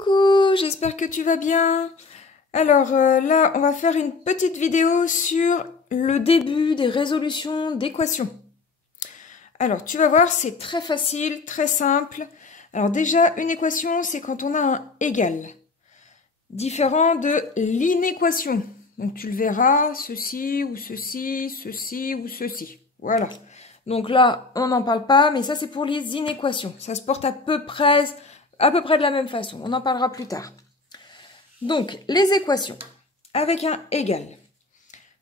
Coucou, j'espère que tu vas bien. Alors là, on va faire une petite vidéo sur le début des résolutions d'équations. Alors, tu vas voir, c'est très facile, très simple. Alors déjà, une équation, c'est quand on a un égal. Différent de l'inéquation. Donc tu le verras, ceci ou ceci, ceci ou ceci. Voilà. Donc là, on n'en parle pas, mais ça c'est pour les inéquations. Ça se porte à peu près de la même façon. On en parlera plus tard. Donc, les équations avec un égal.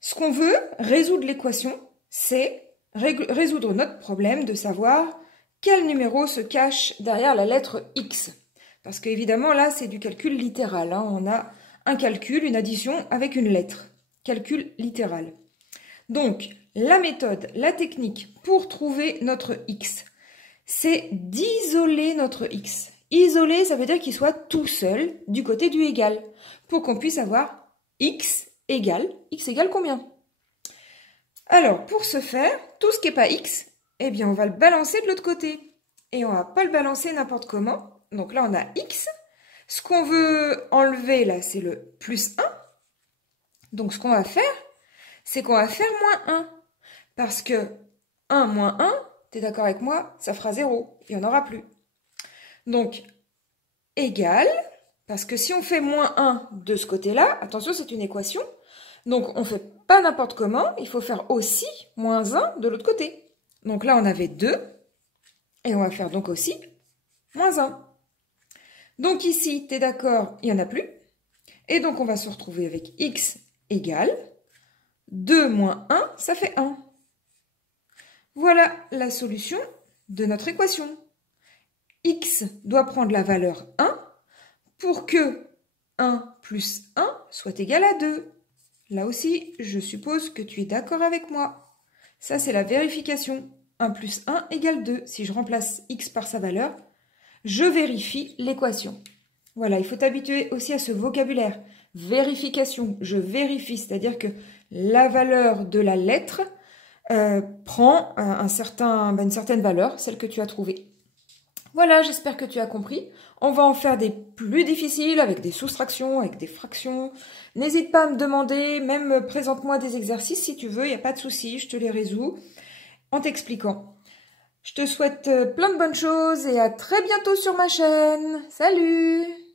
Ce qu'on veut résoudre l'équation, c'est résoudre notre problème de savoir quel numéro se cache derrière la lettre X. Parce qu'évidemment, là, c'est du calcul littéral. Hein. On a un calcul, une addition avec une lettre. Calcul littéral. Donc, la méthode, la technique pour trouver notre X, c'est d'isoler notre X. Isoler, ça veut dire qu'il soit tout seul du côté du égal, pour qu'on puisse avoir X égale combien? Alors, pour ce faire, tout ce qui n'est pas X, eh bien, on va le balancer de l'autre côté. Et on ne va pas le balancer n'importe comment. Donc là, on a X. Ce qu'on veut enlever, là, c'est le plus 1. Donc, ce qu'on va faire, c'est qu'on va faire moins 1. Parce que 1 moins 1, tu es d'accord avec moi, ça fera 0. Il n'y en aura plus. Donc, égal, parce que si on fait moins 1 de ce côté-là, attention, c'est une équation, donc on ne fait pas n'importe comment, il faut faire aussi moins 1 de l'autre côté. Donc là, on avait 2, et on va faire donc aussi moins 1. Donc ici, tu es d'accord, il n'y en a plus, et donc on va se retrouver avec x égale 2 moins 1, ça fait 1. Voilà la solution de notre équation. X doit prendre la valeur 1 pour que 1 plus 1 soit égal à 2. Là aussi, je suppose que tu es d'accord avec moi. Ça, c'est la vérification. 1 plus 1 égale 2. Si je remplace x par sa valeur, je vérifie l'équation. Voilà, il faut t'habituer aussi à ce vocabulaire. Vérification, je vérifie, c'est-à-dire que la valeur de la lettre prend une certaine valeur, celle que tu as trouvée. Voilà, j'espère que tu as compris. On va en faire des plus difficiles avec des soustractions, avec des fractions. N'hésite pas à me demander, même présente-moi des exercices si tu veux, il n'y a pas de souci, je te les résous en t'expliquant. Je te souhaite plein de bonnes choses et à très bientôt sur ma chaîne. Salut!